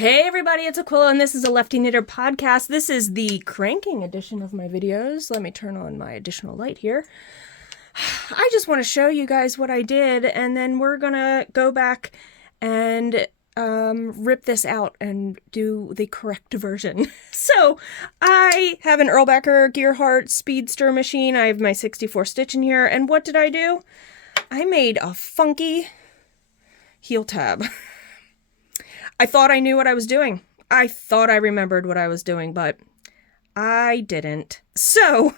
Hey everybody, it's Aquila and this is a Lefty Knitter podcast. This is the cranking edition of my videos. Let me turn on my additional light here. I just want to show you guys what I did, and then we're gonna go back and rip this out and do the correct version. So I have an Erlbacher Gearhart Speedster machine. I have my 64 stitch in here, and what did I do? I made a funky heel tab. I thought I knew what I was doing. I thought I remembered what I was doing, but I didn't. So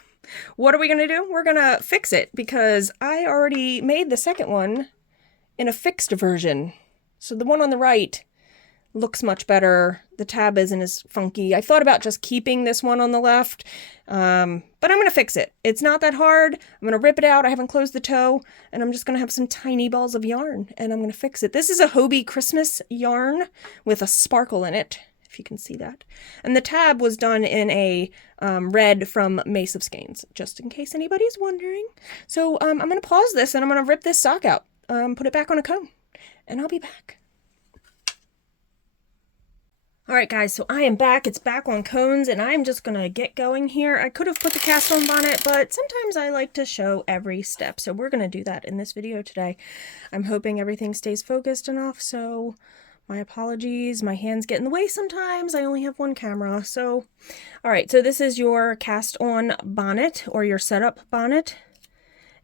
what are we going to do? We're going to fix it because I already made the second one in a fixed version. So the one on the right looks much better. The tab isn't as funky. I thought about just keeping this one on the left, but I'm going to fix it. It's not that hard. I'm going to rip it out. I haven't closed the toe, and I'm just going to have some tiny balls of yarn, and I'm going to fix it. This is a Hobbii Christmas yarn with a sparkle in it, if you can see that. And the tab was done in a red from Mace of Skeins, just in case anybody's wondering. So I'm going to pause this, and I'm going to rip this sock out, put it back on a cone, and I'll be back. Alright guys, so I am back. It's back on cones, and I'm just going to get going here. I could have put the cast on bonnet, but sometimes I like to show every step, so we're going to do that in this video today. I'm hoping everything stays focused enough, so my apologies. My hands get in the way sometimes. I only have one camera, so... Alright, so this is your cast on bonnet, or your setup bonnet.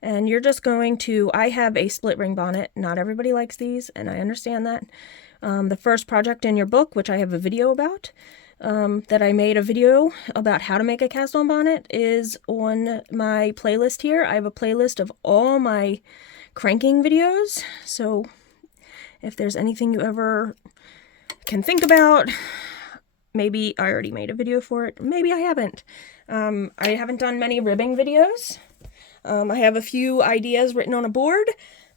And you're just going to... I have a split ring bonnet. Not everybody likes these, and I understand that. The first project in your book, which I have a video about, that I made a video about how to make a cast on bonnet, is on my playlist here. I have a playlist of all my cranking videos, so if there's anything you ever can think about, maybe I already made a video for it, maybe I haven't. I haven't done many ribbing videos. I have a few ideas written on a board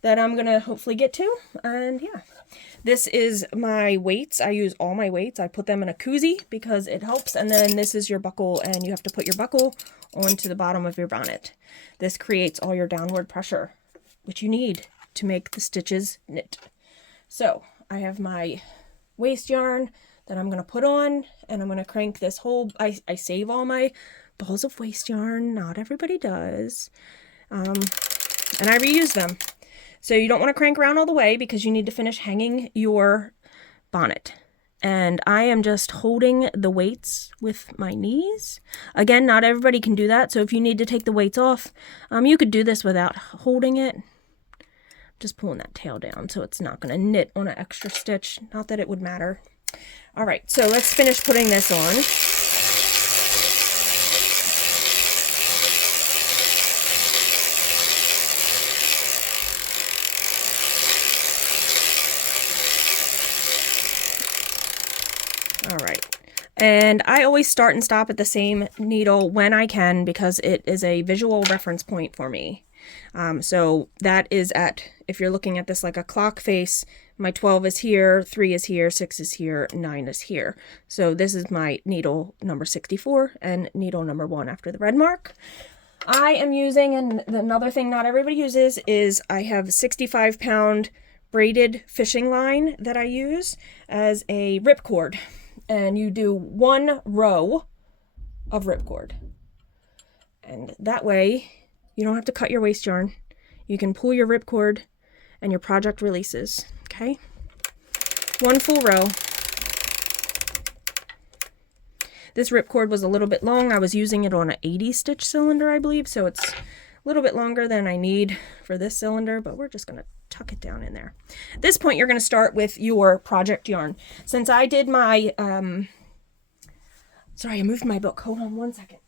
that I'm gonna hopefully get to, and yeah. This is my weights. I use all my weights. I put them in a koozie because it helps. And then this is your buckle, and you have to put your buckle onto the bottom of your bonnet. This creates all your downward pressure, which you need to make the stitches knit. So I have my waist yarn that I'm going to put on, and I'm going to crank this whole... I save all my balls of waist yarn. Not everybody does. And I reuse them. So you don't want to crank around all the way because you need to finish hanging your bonnet. And I am just holding the weights with my knees. Again, not everybody can do that. So if you need to take the weights off, you could do this without holding it. Just pulling that tail down so it's not going to knit on an extra stitch. Not that it would matter. All right, so let's finish putting this on. Alright, and I always start and stop at the same needle when I can because it is a visual reference point for me. So that is at, if you're looking at this like a clock face, my 12 is here, 3 is here, 6 is here, 9 is here. So this is my needle number 64 and needle number 1 after the red mark. I am using, and another thing not everybody uses, is I have 65-pound braided fishing line that I use as a ripcord. And you do 1 row of ripcord. And that way, you don't have to cut your waist yarn. You can pull your ripcord and your project releases, okay? 1 full row. This ripcord was a little bit long. I was using it on an 80 stitch cylinder, I believe, so it's a little bit longer than I need for this cylinder, but we're just gonna tuck it down in there. At this point, you're going to start with your project yarn. Since I did my, sorry, I moved my book. Hold on one second.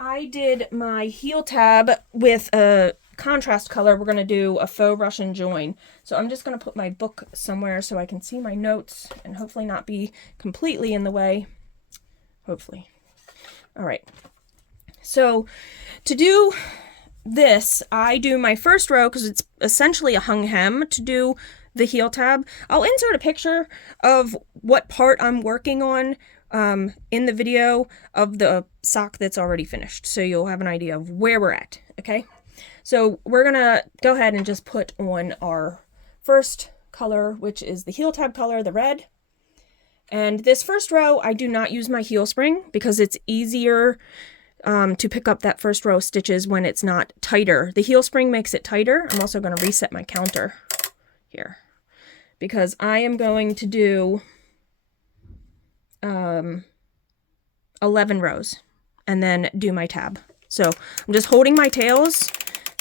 I did my heel tab with a contrast color. We're going to do a faux Russian join. So I'm just going to put my book somewhere so I can see my notes and hopefully not be completely in the way. Hopefully. All right. So to do this, I do my first row because it's essentially a hung hem to do the heel tab. I'll insert a picture of what part I'm working on in the video of the sock that's already finished, so you'll have an idea of where we're at, okay? So we're gonna go ahead and just put on our first color, which is the heel tab color, the red. And this first row, I do not use my heel spring because it's easier to pick up that first row of stitches when it's not tighter. The heel spring makes it tighter. I'm also going to reset my counter here because I am going to do 11 rows and then do my tab. So I'm just holding my tails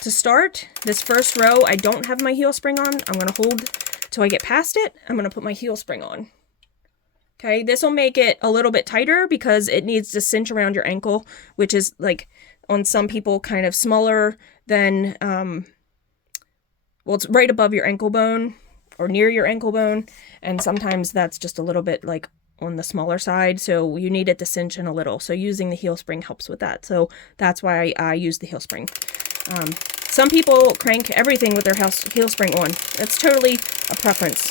to start. This first row, I don't have my heel spring on. I'm going to hold till I get past it. I'm going to put my heel spring on. Okay, this will make it a little bit tighter because it needs to cinch around your ankle, which is like on some people kind of smaller than, well, it's right above your ankle bone or near your ankle bone. And sometimes that's just a little bit like on the smaller side. So you need it to cinch in a little. So using the heel spring helps with that. So that's why I use the heel spring. Some people crank everything with their heel spring on. That's totally a preference.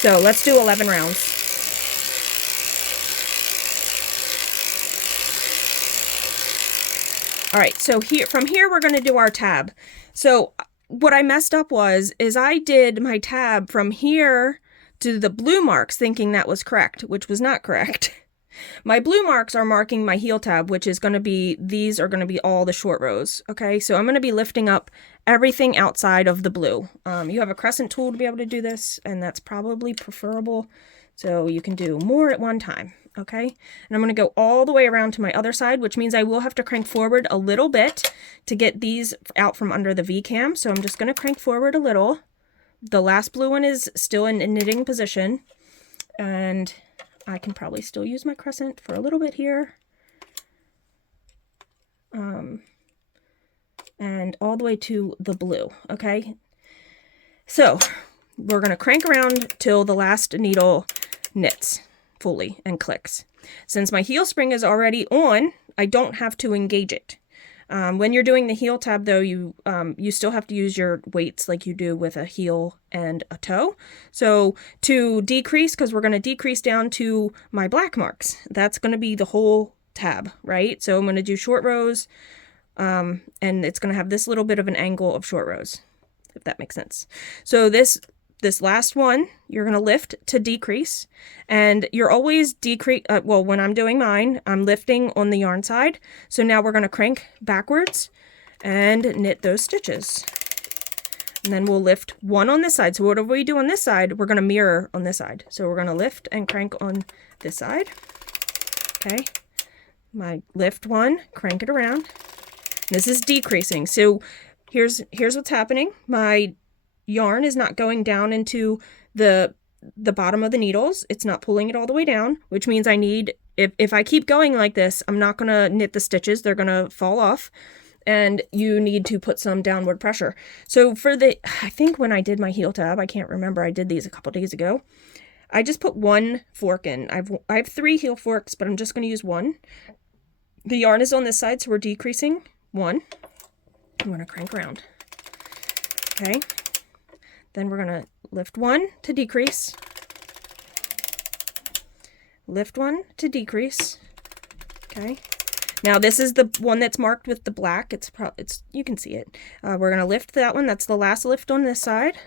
So let's do 11 rounds. All right, so from here, we're going to do our tab. So what I messed up is I did my tab from here to the blue marks thinking that was correct, which was not correct. My blue marks are marking my heel tab, which is going to be, these are going to be all the short rows. Okay, so I'm going to be lifting up everything outside of the blue. You have a crescent tool to be able to do this, and that's probably preferable. So you can do more at one time. Okay, and I'm going to go all the way around to my other side, which means I will have to crank forward a little bit to get these out from under the V-cam. So I'm just going to crank forward a little. The last blue one is still in a knitting position, and I can probably still use my crescent for a little bit here. And all the way to the blue. Okay, so we're going to crank around till the last needle knits fully and clicks. Since my heel spring is already on, I don't have to engage it. When you're doing the heel tab though, you still have to use your weights like you do with a heel and a toe. So to decrease, because we're going to decrease down to my black marks, that's going to be the whole tab, right? So I'm going to do short rows, and it's going to have this little bit of an angle of short rows, if that makes sense. So this last one, you're going to lift to decrease, and you're always decrease. Well, when I'm doing mine, I'm lifting on the yarn side. So now we're going to crank backwards and knit those stitches. And then we'll lift one on this side. So whatever we do on this side, we're going to mirror on this side. So we're going to lift and crank on this side. Okay. My lift one, crank it around. This is decreasing. So here's what's happening. My yarn is not going down into the bottom of the needles. It's not pulling it all the way down, which means I need, if I keep going like this, I'm not going to knit the stitches. They're going to fall off, and you need to put some downward pressure. So I think when I did my heel tab, I can't remember, I did these a couple days ago, I just put one fork in. I have 3 heel forks, but I'm just going to use one. The yarn is on this side, so we're decreasing 1. I'm going to crank around. Okay. Then we're going to lift 1 to decrease, lift 1 to decrease. Okay. Now this is the one that's marked with the black. It's you can see it. We're going to lift that one. That's the last lift on this side.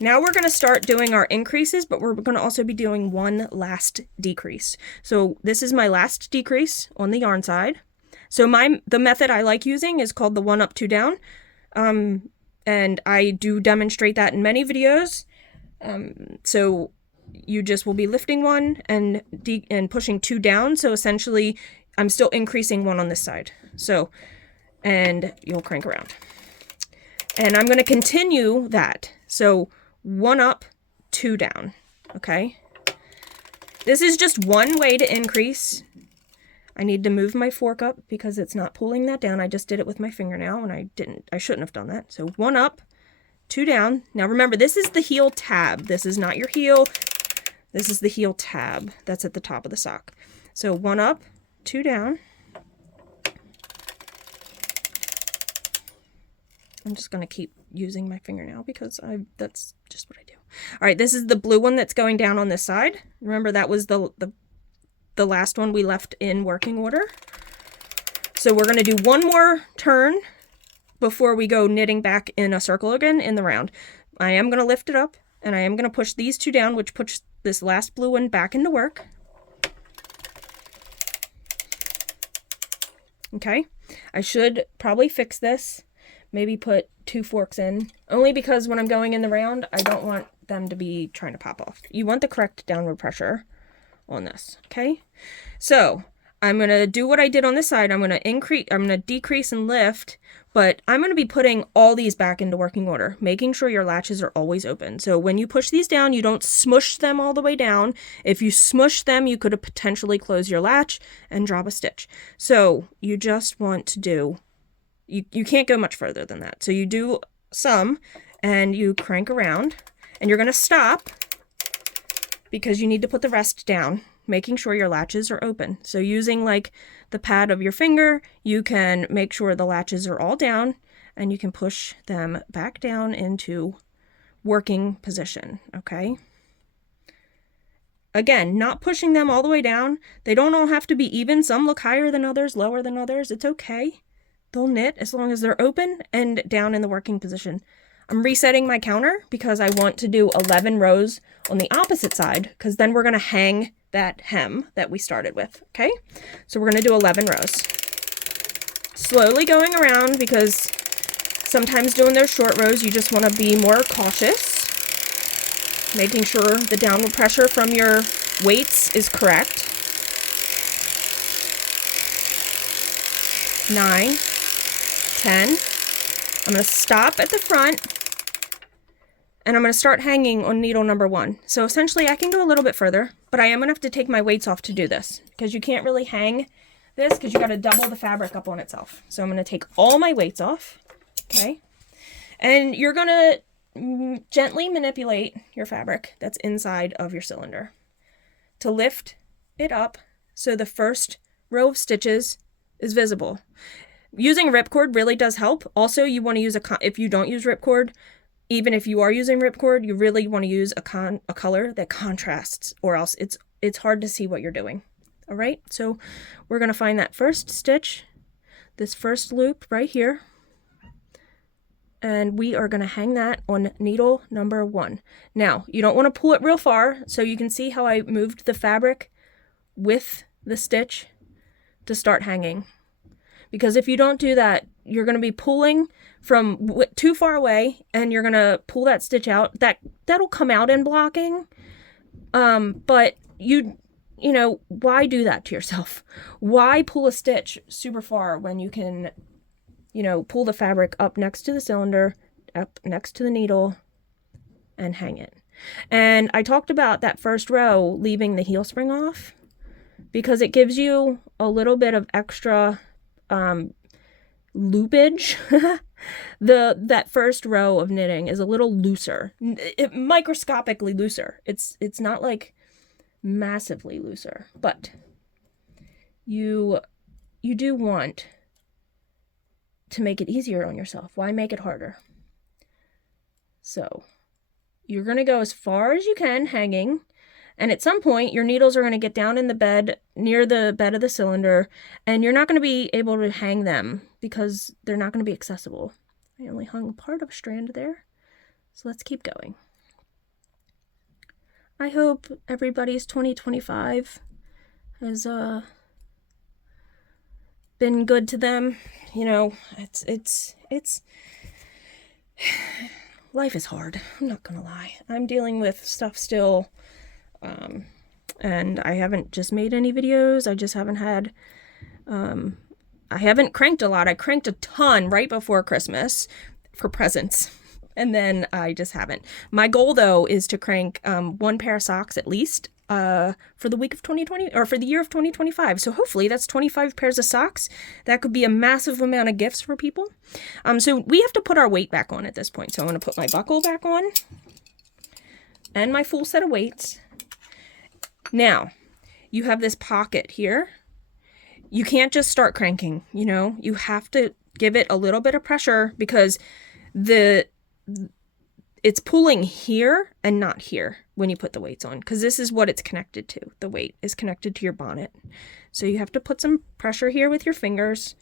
Now we're going to start doing our increases, but we're going to also be doing one last decrease. So this is my last decrease on the yarn side. So the method I like using is called the 1 up, 2 down. And I do demonstrate that in many videos. So you just will be lifting 1 and pushing 2 down. So essentially, I'm still increasing 1 on this side. So, and you'll crank around. And I'm going to continue that. So 1 up, 2 down. Okay. This is just one way to increase. I need to move my fork up because it's not pulling that down. I just did it with my fingernail and I shouldn't have done that. So 1 up, 2 down. Now remember, this is the heel tab. This is not your heel. This is the heel tab. That's at the top of the sock. So 1 up, 2 down. I'm just going to keep using my fingernail because that's just what I do. All right, this is the blue one that's going down on this side. Remember, that was the last one we left in working order. So we're going to do one more turn before we go knitting back in a circle again in the round. I am going to lift it up, and I am going to push these 2 down, which this last blue one back into work. Okay, I should probably fix this. Maybe put 2 forks in, only because when I'm going in the round, I don't want them to be trying to pop off. You want the correct downward pressure on this, okay? So I'm going to do what I did on this side. I'm going to decrease and lift, but I'm going to be putting all these back into working order, making sure your latches are always open. So when you push these down, you don't smush them all the way down. If you smush them, you could potentially close your latch and drop a stitch. So you just want to do, you can't go much further than that. So you do some and you crank around, and you're going to stop because you need to put the rest down, making sure your latches are open. So using like the pad of your finger, you can make sure the latches are all down, and you can push them back down into working position, okay? Again, not pushing them all the way down. They don't all have to be even. Some look higher than others, lower than others. It's okay. They'll knit as long as they're open and down in the working position. I'm resetting my counter because I want to do 11 rows on the opposite side, because then we're going to hang that hem that we started with, okay? So we're going to do 11 rows. Slowly going around, because sometimes doing those short rows, you just want to be more cautious, making sure the downward pressure from your weights is correct. 9, 10. I'm going to stop at the front, and I'm going to start hanging on needle number 1. So essentially I can go a little bit further, but I am going to have to take my weights off to do this, because you can't really hang this because you got to double the fabric up on itself. So I'm going to take all my weights off, okay? And you're going to gently manipulate your fabric that's inside of your cylinder to lift it up so the first row of stitches is visible. Using ripcord really does help. Also, you want to use if you don't use ripcord, even if you are using ripcord, you really want to use a color that contrasts, or else it's hard to see what you're doing. All right, so we're going to find that first stitch, this first loop right here, and we are going to hang that on needle number 1. Now, you don't want to pull it real far, so you can see how I moved the fabric with the stitch to start hanging. Because if you don't do that, you're going to be pulling from too far away, and you're going to pull that stitch out. That'll come out in blocking. But you know, why do that to yourself? Why pull a stitch super far when you can, you know, pull the fabric up next to the cylinder, up next to the needle, and hang it? And I talked about that first row leaving the heel spring off because it gives you a little bit of extra loopage. That first row of knitting is a little looser, microscopically looser. It's not like massively looser, but you do want to make it easier on yourself. Why make it harder? So you're going to go as far as you can hanging, and at some point your needles are going to get down in the bed, near the bed of the cylinder, and you're not going to be able to hang them because they're not going to be accessible. I only hung part of a strand there, so let's keep going. I hope everybody's 2025 has been good to them. You know, it's life is hard. I'm not gonna lie. I'm dealing with stuff still, and I haven't just made any videos. I just haven't had, I haven't cranked a lot. I cranked a ton right before Christmas for presents, and then I just haven't. My goal though is to crank 1 pair of socks at least for the week of 2020, or for the year of 2025. So hopefully that's 25 pairs of socks. That could be a massive amount of gifts for people. So we have to put our weight back on at this point. So I'm going to put my buckle back on and my full set of weights. Now, you have this pocket here. You can't just start cranking, you know, you have to give it a little bit of pressure because it's pulling here and not here when you put the weights on, because this is what it's connected to. The weight is connected to your bonnet. So you have to put some pressure here with your fingers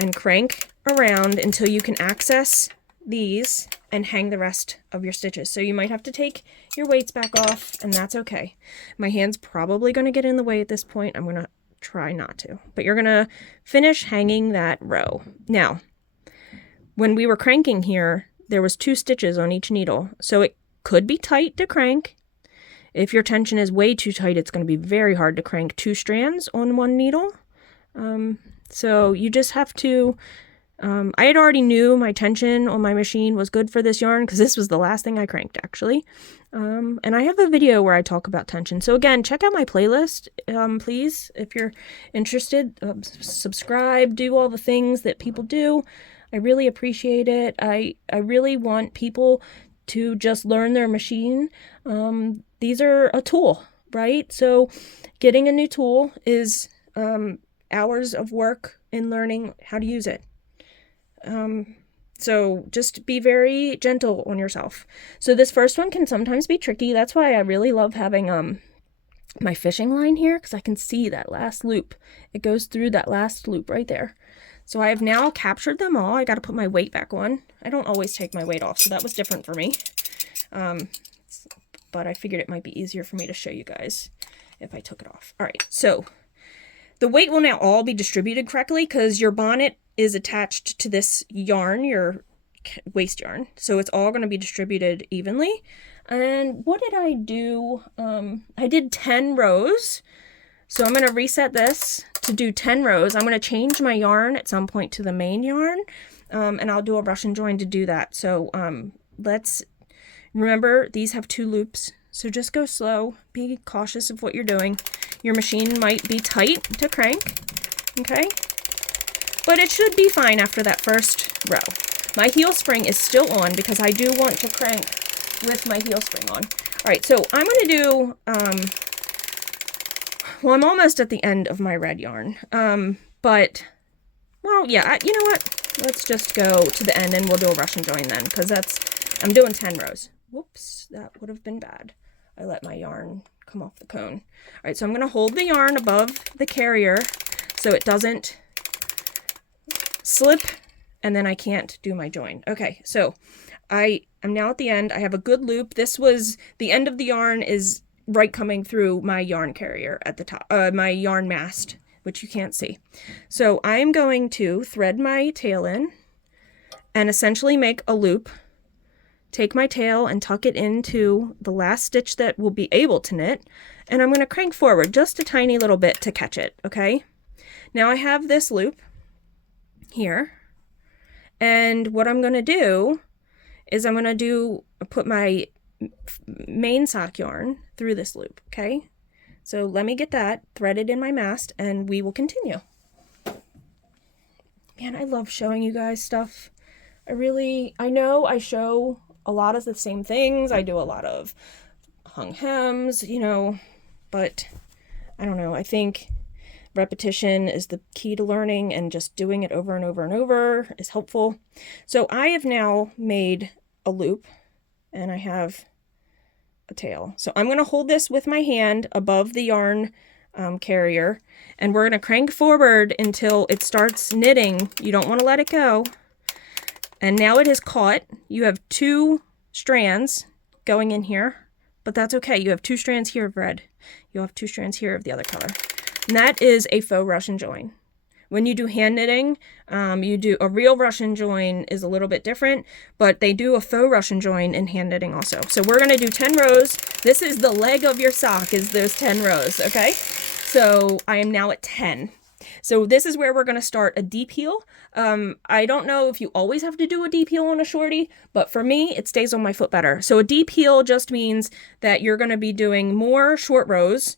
and crank around until you can access these and hang the rest of your stitches. So you might have to take your weights back off, and that's okay. My hand's probably going to get in the way at this point. I'm going to try not to. But you're going to finish hanging that row. Now, when we were cranking here, there was 2 stitches on each needle. So it could be tight to crank. If your tension is way too tight, it's going to be very hard to crank 2 strands on one needle. So you just have to... I had already knew my tension on my machine was good for this yarn because this was the last thing I cranked, actually. And I have a video where I talk about tension. So again, check out my playlist, please, if you're interested. Subscribe, do all the things that people do. I really appreciate it. I really want people to just learn their machine. These are a tool, right? So getting a new tool is hours of work in learning how to use it. So just be very gentle on yourself. So this first one can sometimes be tricky. That's why I really love having, my fishing line here, because I can see that last loop. It goes through that last loop right there. So I have now captured them all. I got to put my weight back on. I don't always take my weight off, so that was different for me. But I figured it might be easier for me to show you guys if I took it off. All right, so the weight will now all be distributed correctly because your bonnet is attached to this yarn, your waste yarn. So it's all going to be distributed evenly. And what did I do? I did 10 rows. So I'm going to reset this to do 10 rows. I'm going to change my yarn at some point to the main yarn. And I'll do a Russian join to do that. So let's remember these have 2 loops. So just go slow. Be cautious of what you're doing. Your machine might be tight to crank. Okay? But it should be fine after that first row. My heel spring is still on because I do want to crank with my heel spring on. All right, so I'm going to do, well, I'm almost at the end of my red yarn. But, well, yeah, you know what? Let's just go to the end and we'll do a Russian join then because I'm doing 10 rows. Whoops, that would have been bad. I let my yarn come off the cone. All right, so I'm going to hold the yarn above the carrier so it doesn't slip, and then I can't do my join. Okay, so I am now at the end. I have a good loop. This was, the end of the yarn is right coming through my yarn carrier at the top, my yarn mast, which you can't see. So I'm going to thread my tail in and essentially make a loop. Take my tail and tuck it into the last stitch that will be able to knit, and I'm going to crank forward just a tiny little bit to catch it, okay? Now I have this loop here, and what I'm going to do is I'm going to put my main sock yarn through this loop, okay? So let me get that threaded in my mast and we will continue. Man, I love showing you guys stuff. I know I show a lot of the same things. I do a lot of hung hems, you know, but I don't know. I think repetition is the key to learning, and just doing it over and over and over is helpful. So I have now made a loop and I have a tail. So I'm going to hold this with my hand above the yarn carrier, and we're going to crank forward until it starts knitting. You don't want to let it go. And now it is caught. You have 2 strands going in here, but that's okay. You have 2 strands here of red. You'll have 2 strands here of the other color. And that is a faux Russian join. When you do hand knitting, you do a real Russian join is a little bit different, but they do a faux Russian join in hand knitting also. So we're going to do 10 rows. This is the leg of your sock, is those 10 rows, okay? So I am now at 10. So this is where we're going to start a deep heel. I don't know if you always have to do a deep heel on a shorty, but for me, it stays on my foot better. So a deep heel just means that you're going to be doing more short rows.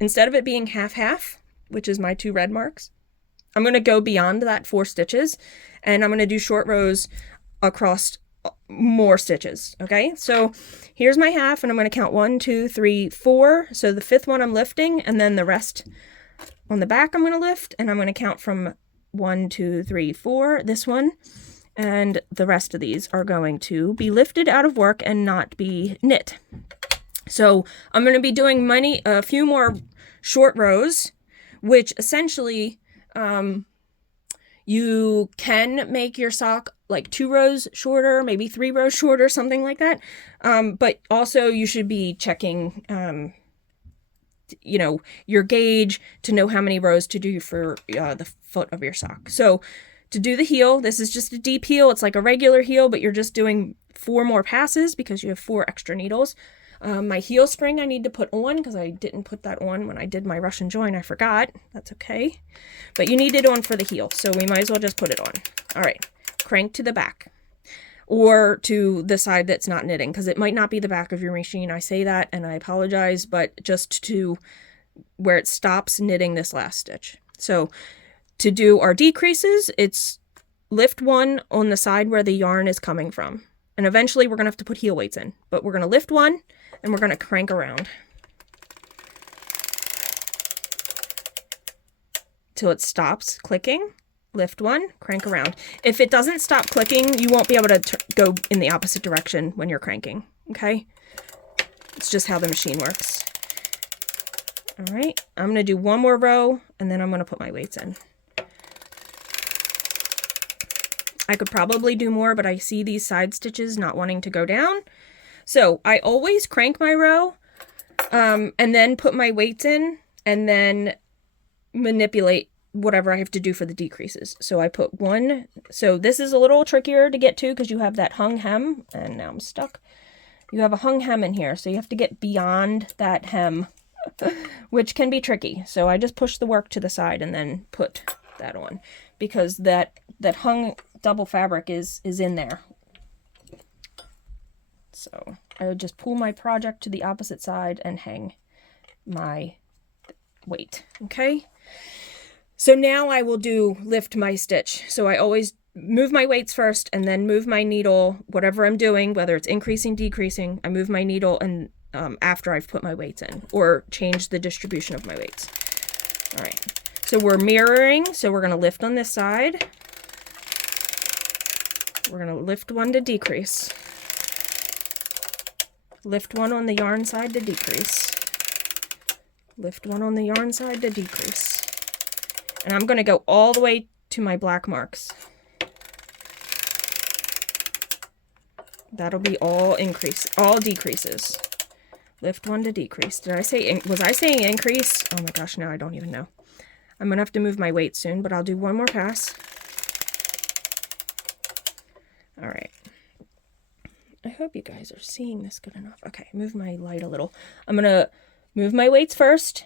Instead of it being half-half, which is my 2 red marks, I'm going to go beyond that 4 stitches, and I'm going to do short rows across more stitches, okay? So here's my half, and I'm going to count 1, 2, 3, 4. So the 5th one I'm lifting, and then the rest on the back I'm going to lift, and I'm going to count from 1, 2, 3, 4, this one, and the rest of these are going to be lifted out of work and not be knit. So I'm going to be doing a few more short rows, which essentially You can make your sock like 2 rows shorter, maybe 3 rows shorter, something like that. But also you should be checking, you know, your gauge to know how many rows to do for the foot of your sock. So to do the heel, this is just a deep heel. It's like a regular heel, but you're just doing 4 more passes because you have 4 extra needles. My heel spring I need to put on because I didn't put that on when I did my Russian join. I forgot. That's okay. But you need it on for the heel, so we might as well just put it on. All right, crank to the back or to the side that's not knitting, because it might not be the back of your machine. I say that and I apologize, but just to where it stops knitting this last stitch. So to do our decreases, it's lift 1 on the side where the yarn is coming from. And eventually we're going to have to put heel weights in, but we're going to lift 1 and we're going to crank around till it stops clicking. Lift 1, crank around. If it doesn't stop clicking, you won't be able to go in the opposite direction when you're cranking, okay? It's just how the machine works. All right, I'm going to do 1 more row and then I'm going to put my weights in. I could probably do more, but I see these side stitches not wanting to go down. So I always crank my row and then put my weights in and then manipulate whatever I have to do for the decreases. So I put 1. So this is a little trickier to get to because you have that hung hem, and now I'm stuck. You have a hung hem in here, so you have to get beyond that hem, which can be tricky. So I just push the work to the side and then put that on because that hung double fabric is in there. So I would just pull my project to the opposite side and hang my weight. Okay. So now I will do lift my stitch. So I always move my weights first and then move my needle, whatever I'm doing, whether it's increasing, decreasing, I move my needle and after I've put my weights in or change the distribution of my weights. All right. So we're mirroring. So we're going to lift on this side. We're going to lift 1 to decrease. Lift 1 on the yarn side to decrease. Lift 1 on the yarn side to decrease. And I'm going to go all the way to my black marks. That'll be all decreases. Lift 1 to decrease. Did I say, was I saying increase? Oh my gosh, now I don't even know. I'm going to have to move my weight soon, but I'll do 1 more pass. All right. I hope you guys are seeing this good enough. Okay, move my light a little. I'm going to move my weights first.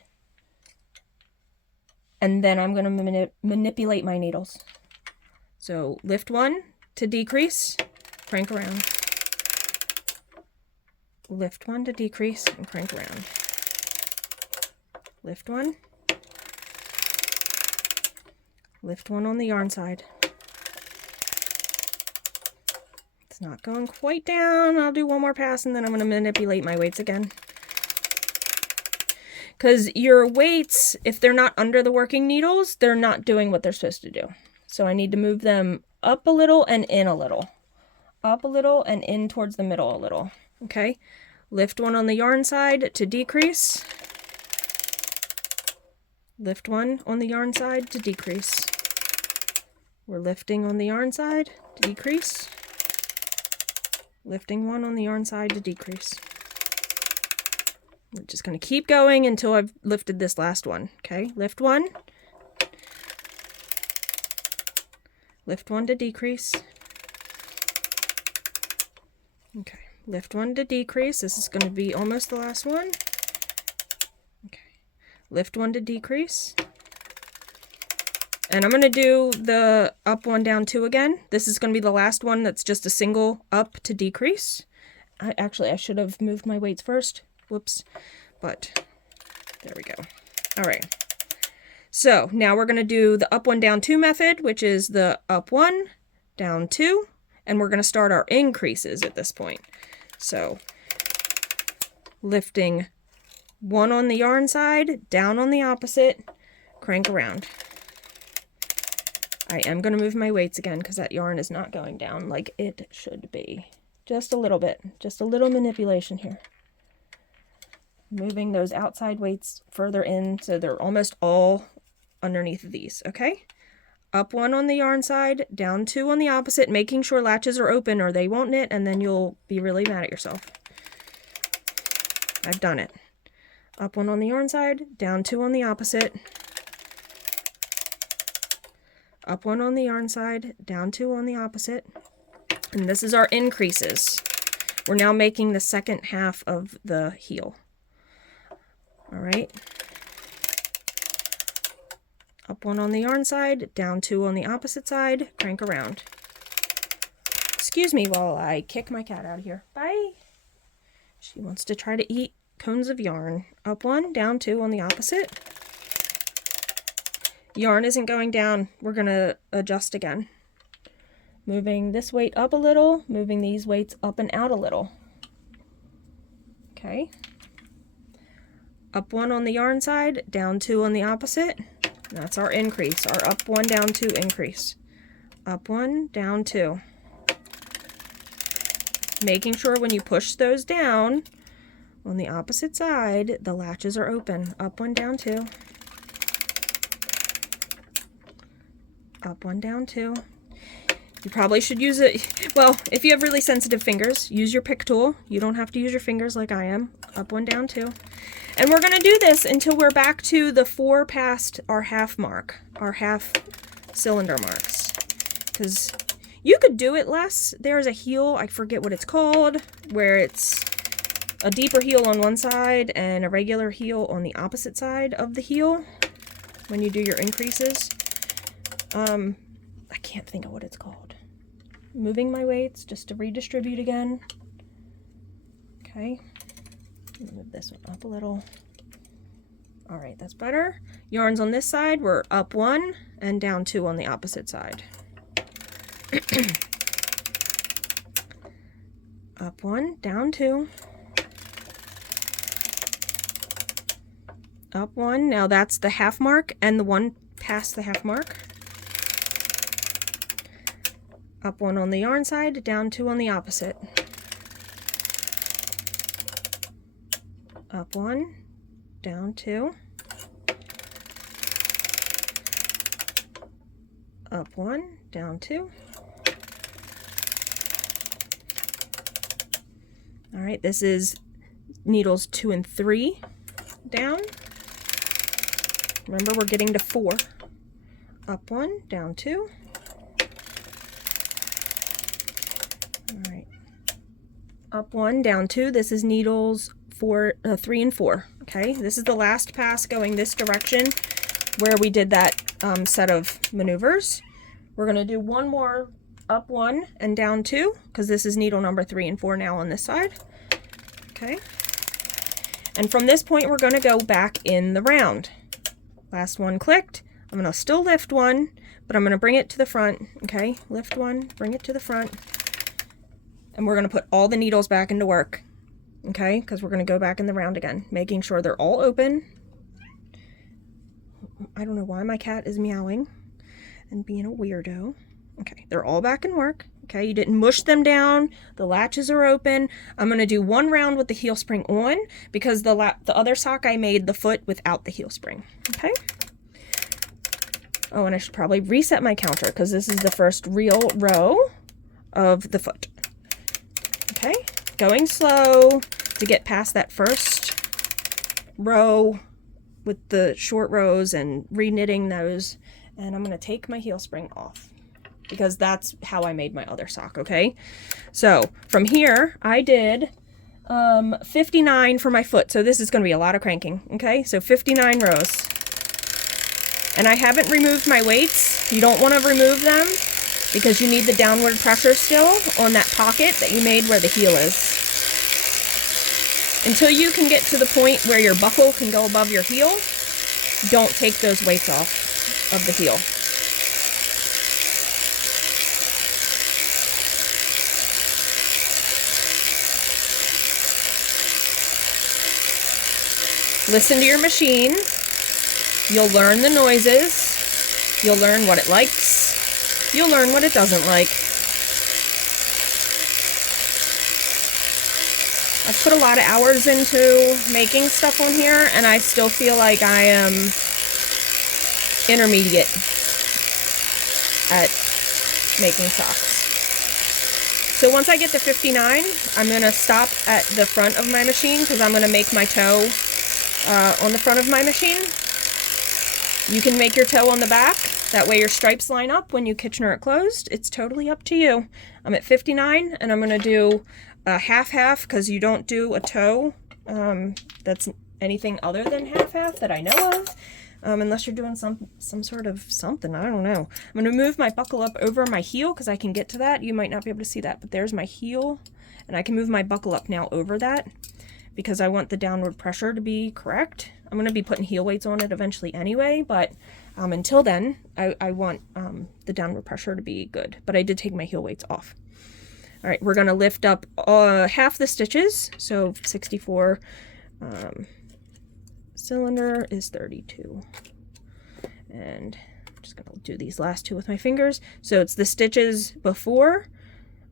And then I'm going to manipulate my needles. So lift 1 to decrease, crank around. Lift 1 to decrease and crank around. Lift 1. Lift 1 on the yarn side. It's not going quite down. I'll do 1 more pass and then I'm going to manipulate my weights again. Because your weights, if they're not under the working needles, they're not doing what they're supposed to do. So I need to move them up a little and in a little. Up a little and in towards the middle a little. Okay? Lift 1 on the yarn side to decrease. Lift 1 on the yarn side to decrease. We're lifting on the yarn side to decrease. Lifting 1 on the yarn side to decrease. We're just going to keep going until I've lifted this last one. Okay, lift 1. Lift 1 to decrease. Okay, lift 1 to decrease. This is going to be almost the last one. Okay, lift 1 to decrease. And I'm going to do the up 1, down 2 again. This is going to be the last one that's just a single up to decrease. I should have moved my weights first. Whoops. But there we go. All right. So now we're going to do the up 1, down 2 method, which is the up 1, down 2. And we're going to start our increases at this point. So lifting 1 on the yarn side, down on the opposite, crank around. I am going to move my weights again because that yarn is not going down like it should be. Just a little bit. Just a little manipulation here. Moving those outside weights further in so they're almost all underneath of these, okay? Up 1 on the yarn side, down 2 on the opposite, making sure latches are open or they won't knit, and then you'll be really mad at yourself. I've done it. Up 1 on the yarn side, down 2 on the opposite. Up 1 on the yarn side, down 2 on the opposite. And this is our increases. We're now making the second half of the heel. All right. Up 1 on the yarn side, down 2 on the opposite side, crank around. Excuse me while I kick my cat out of here. Bye. She wants to try to eat cones of yarn. Up 1, down 2 on the opposite. Yarn isn't going down. We're going to adjust again. Moving this weight up a little, moving these weights up and out a little. Okay. Up 1 on the yarn side, down 2 on the opposite. That's our increase, our up 1, down 2 increase. Up 1, down 2. Making sure when you push those down on the opposite side, the latches are open. Up 1, down 2. Up 1, down 2. You probably should use it, well, if you have really sensitive fingers, use your pick tool. You don't have to use your fingers like I am. Up 1, down 2. And we're going to do this until we're back to the 4 past our half mark, our half cylinder marks. Because you could do it less. There's a heel, I forget what it's called, where it's a deeper heel on one side and a regular heel on the opposite side of the heel when you do your increases. I can't think of what it's called. Moving my weights just to redistribute again. Okay. Move this one up a little. All right, that's better. Yarns on this side, we're up 1 and down 2 on the opposite side. Up 1, down 2. Up 1, now that's the half mark and the one past the half mark. Up 1 on the yarn side, down 2 on the opposite. Up 1, down 2. Up 1, down 2. All right, this is needles 2 and 3 down. Remember, we're getting to 4. Up 1, down 2. All right. Up 1, down 2. This is needles 3 and 4. Okay, this is the last pass going this direction where we did that set of maneuvers. We're going to do one more up 1 and down 2 because this is needle number 3 and 4 now on this side. Okay, and from this point we're going to go back in the round. Last one clicked. I'm going to still lift 1, but I'm going to bring it to the front. Okay, lift 1, bring it to the front, and we're going to put all the needles back into work. Okay, because we're going to go back in the round again, making sure they're all open. I don't know why my cat is meowing and being a weirdo. Okay, they're all back in work. Okay, you didn't mush them down. The latches are open. I'm going to do one round with the heel spring on because the other sock I made the foot without the heel spring. Okay. Oh, and I should probably reset my counter because this is the first real row of the foot. Okay, going slow to get past that first row with the short rows and re-knitting those. And I'm going to take my heel spring off because that's how I made my other sock, okay? So from here, I did 59 for my foot. So this is going to be a lot of cranking, okay? So 59 rows. And I haven't removed my weights. You don't want to remove them because you need the downward pressure still on that pocket that you made where the heel is. Until you can get to the point where your buckle can go above your heel, don't take those weights off of the heel. Listen to your machine. You'll learn the noises. You'll learn what it likes. You'll learn what it doesn't like. I've put a lot of hours into making stuff on here, and I still feel like I am intermediate. at making socks. So once I get to 59, I'm going to stop at the front of my machine because I'm going to make my toe on the front of my machine. You can make your toe on the back. That way your stripes line up when you Kitchener it closed. It's totally up to you. I'm at 59 and I'm going to do a half-half because you don't do a toe that's anything other than half-half that I know of. Unless you're doing some sort of something, I don't know. I'm going to move my buckle up over my heel because I can get to that. You might not be able to see that, but there's my heel. And I can move my buckle up now over that because I want the downward pressure to be correct. I'm going to be putting heel weights on it eventually anyway, but until then, I want the downward pressure to be good. But I did take my heel weights off. All right, we're going to lift up half the stitches, so 64 cylinder is 32, and I'm just gonna do these last two with my fingers. So it's the stitches before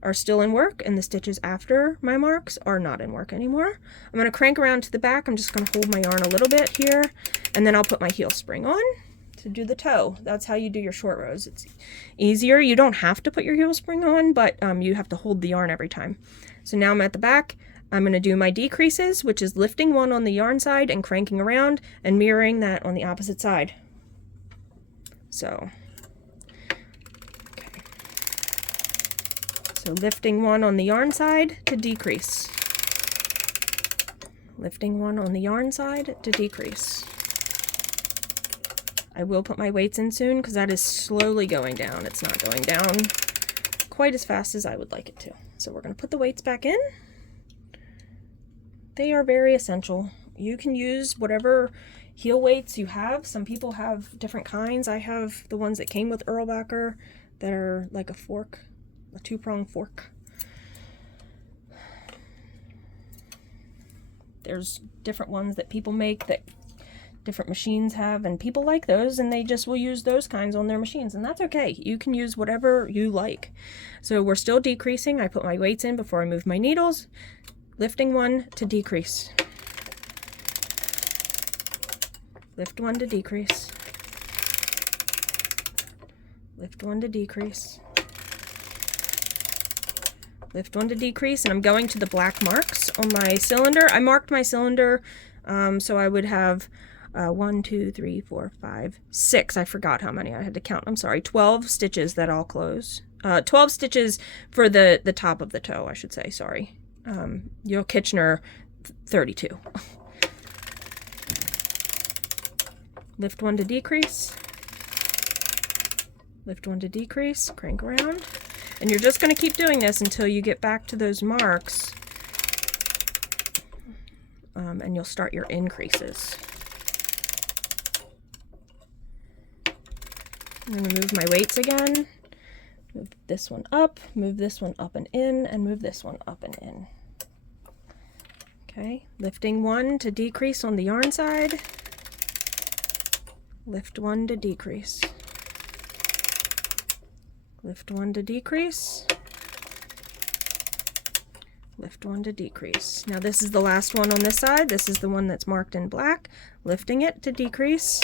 are still in work and the stitches after my marks are not in work anymore. I'm gonna crank around to the back. I'm just gonna hold my yarn a little bit here, and then I'll put my heel spring on to do the toe. That's how you do your short rows. It's easier. You don't have to put your heel spring on, but you have to hold the yarn every time. So now I'm at the back. I'm going to do my decreases, which is lifting one on the yarn side and cranking around and mirroring that on the opposite side. So, okay. So lifting one on the yarn side to decrease. Lifting one on the yarn side to decrease. I will put my weights in soon because that is slowly going down. It's not going down quite as fast as I would like it to. So we're going to put the weights back in. They are very essential. You can use whatever heel weights you have. Some people have different kinds. I have the ones that came with Erlbacher that are like a fork, a two-prong fork. There's different ones that people make that different machines have, and people like those, and they just will use those kinds on their machines, and that's okay. You can use whatever you like. So we're still decreasing. I put my weights in before I move my needles. Lifting one to decrease. Lift one to decrease. Lift one to decrease. Lift one to decrease, and I'm going to the black marks on my cylinder. I marked my cylinder so I would have 1, 2, 3, 4, 5, 6. I forgot how many I had to count. I'm sorry. 12 stitches that all close. 12 stitches for the top of the toe, I should say. Sorry. You'll Kitchener 32. Lift one to decrease. Lift one to decrease. Crank around. And you're just going to keep doing this until you get back to those marks. And you'll start your increases. I'm going to move my weights again. Move this one up, move this one up and in, and move this one up and in. Okay, lifting one to decrease on the yarn side. Lift one to decrease. Lift one to decrease. Lift one to decrease. Now this is the last one on this side. This is the one that's marked in black. Lifting it to decrease.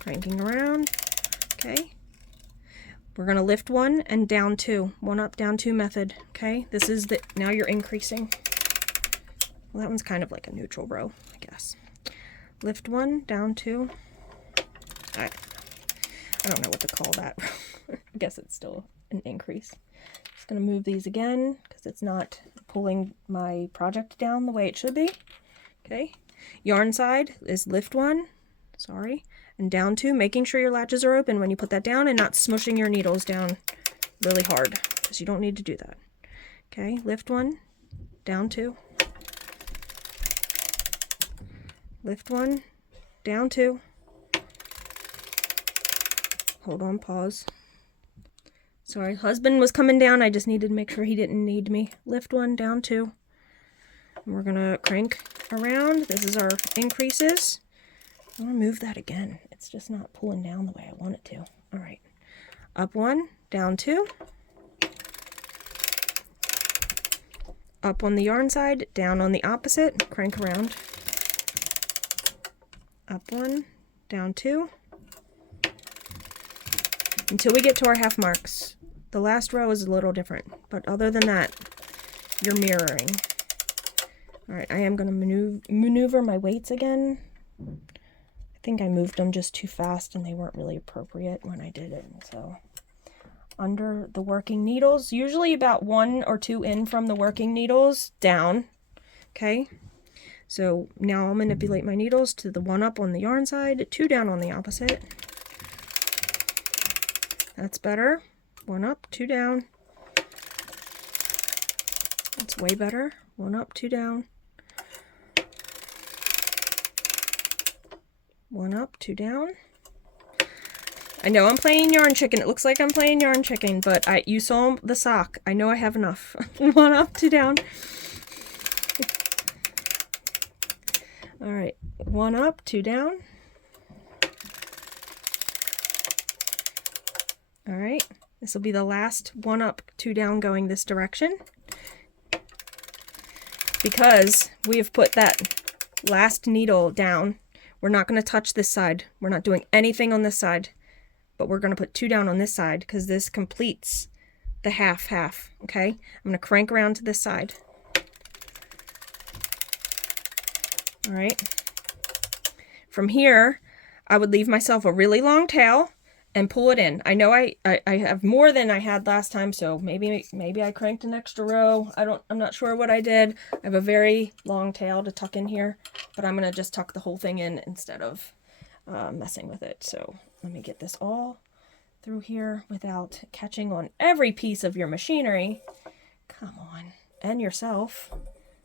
Cranking around. Okay. We're going to lift one and down two. One up, down two method. Okay. This is the, now you're increasing. Well, that one's kind of like a neutral row, I guess. Lift one, down two. I don't know what to call that. I guess it's still an increase. Just going to move these again because it's not pulling my project down the way it should be. Okay. Yarn side is lift one. Sorry. And down two, making sure your latches are open when you put that down and not smushing your needles down really hard because you don't need to do that. Okay. Lift one, down two. Lift one, down two. Hold on, pause. Sorry, husband was coming down. I just needed to make sure he didn't need me. Lift one, down two. And we're gonna crank around. This is our increases. I'm gonna move that again. It's just not pulling down the way I want it to. All right, up one, down two. Up on the yarn side, down on the opposite, crank around. Up one, down two. until we get to our half marks. The last row is a little different, but other than that, you're mirroring. All right, I am going to maneuver my weights again. I think I moved them just too fast and they weren't really appropriate when I did it. So under the working needles, usually about 1 or 2 in from the working needles down. Okay, so now I'll manipulate my needles to the 1 up on the yarn side, 2 down on the opposite. That's better. 1 up, 2 down. That's way better. 1 up, 2 down. 1 up, 2 down. I know I'm playing yarn chicken. It looks like I'm playing yarn chicken, but you saw the sock. I know I have enough. 1 up, 2 down. All right, 1 up, 2 down. All right, this will be the last 1 up, 2 down going this direction. Because we have put that last needle down, we're not going to touch this side. We're not doing anything on this side, but we're going to put 2 down on this side because this completes the half, okay? I'm going to crank around to this side. All right. From here, I would leave myself a really long tail and pull it in. I know I have more than I had last time, so maybe I cranked an extra row. I'm not sure what I did. I have a very long tail to tuck in here, but I'm gonna just tuck the whole thing in instead of messing with it. So let me get this all through here without catching on every piece of your machinery. Come on, and yourself.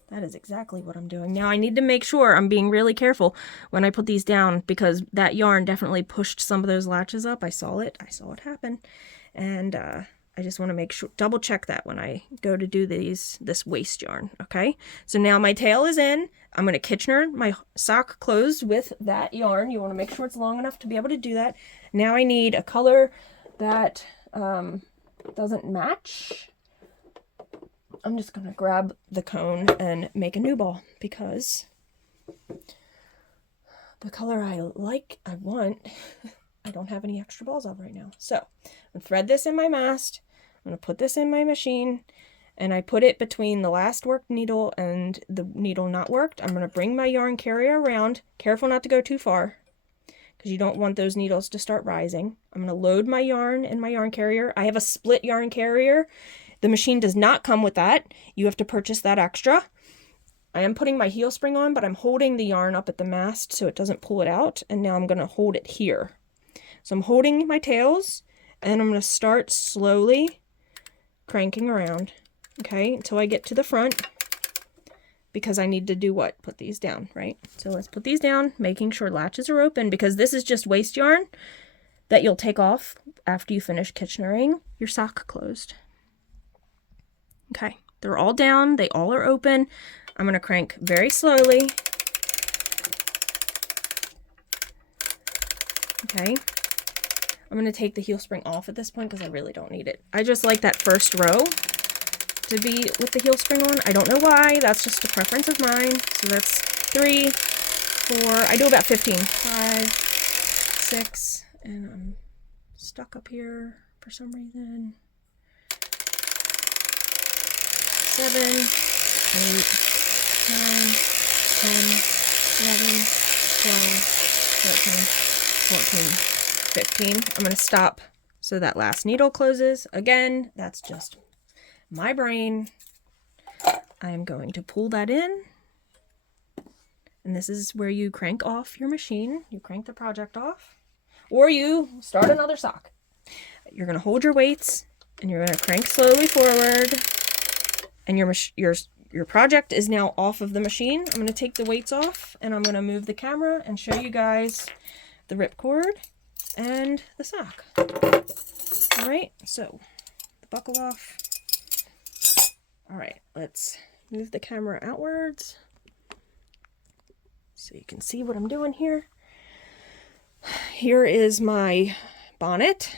That is exactly what I'm doing. Now I need to make sure I'm being really careful when I put these down because that yarn definitely pushed some of those latches up. I saw it happen. And I just want to make sure, double check that when I go to do this waist yarn, okay? So now my tail is in. I'm going to Kitchener my sock closed with that yarn. You want to make sure it's long enough to be able to do that. Now I need a color that doesn't match. I'm just going to grab the cone and make a new ball because the color I want, I don't have any extra balls of right now. So I'm going to thread this in my mast. I'm going to put this in my machine and I put it between the last worked needle and the needle not worked. I'm going to bring my yarn carrier around. Careful not to go too far because you don't want those needles to start rising. I'm going to load my yarn in my yarn carrier. I have a split yarn carrier. The machine does not come with that. You have to purchase that extra. I am putting my heel spring on, but I'm holding the yarn up at the mast so it doesn't pull it out. And now I'm going to hold it here. So I'm holding my tails and I'm going to start slowly cranking around, okay, until I get to the front because I need to do what? Put these down, right? So let's put these down, making sure latches are open because this is just waist yarn that you'll take off after you finish Kitchenering your sock closed. Okay, they're all down. They all are open. I'm going to crank very slowly. Okay. I'm going to take the heel spring off at this point because I really don't need it. I just like that first row to be with the heel spring on. I don't know why. That's just a preference of mine. So that's 3, 4. I do about 15. 5, 6. And I'm stuck up here for some reason. 7, 8, 9, 10, 11, 12, 13, 14, 15. I'm going to stop so that last needle closes. Again, that's just my brain. I am going to pull that in. And this is where you crank off your machine. You crank the project off. Or you start another sock. You're going to hold your weights and you're going to crank slowly forward. And your project is now off of the machine. I'm going to take the weights off and I'm going to move the camera and show you guys the ripcord and the sock. All right, so the buckle off. All right, let's move the camera outwards so you can see what I'm doing here. Here is my bonnet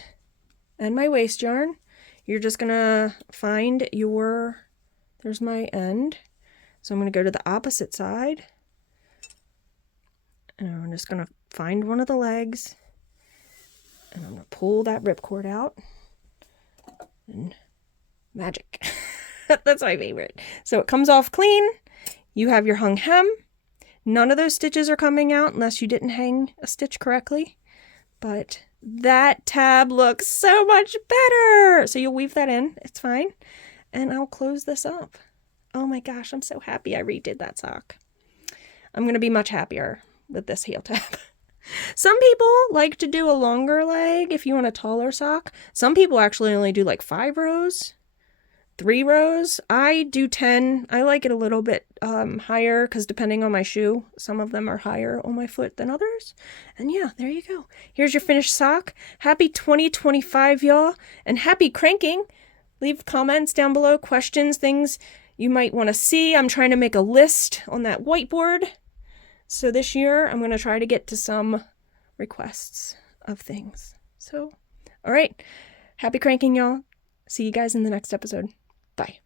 and my waist yarn. You're just going to find there's my end. So I'm going to go to the opposite side. And I'm just going to find one of the legs. And I'm going to pull that ripcord out. And magic. That's my favorite. So it comes off clean. You have your hung hem. None of those stitches are coming out unless you didn't hang a stitch correctly. But that tab looks so much better. So you'll weave that in. It's fine. And I'll close this up. Oh my gosh, I'm so happy I redid that sock. I'm going to be much happier with this heel tab. Some people like to do a longer leg if you want a taller sock. Some people actually only do like 5 rows, 3 rows. I do 10. I like it a little bit higher because depending on my shoe, some of them are higher on my foot than others. And yeah, there you go. Here's your finished sock. Happy 2025, y'all, and happy cranking. Leave comments down below, questions, things you might want to see. I'm trying to make a list on that whiteboard. So this year, I'm going to try to get to some requests of things. So, all right. Happy cranking, y'all. See you guys in the next episode. Bye.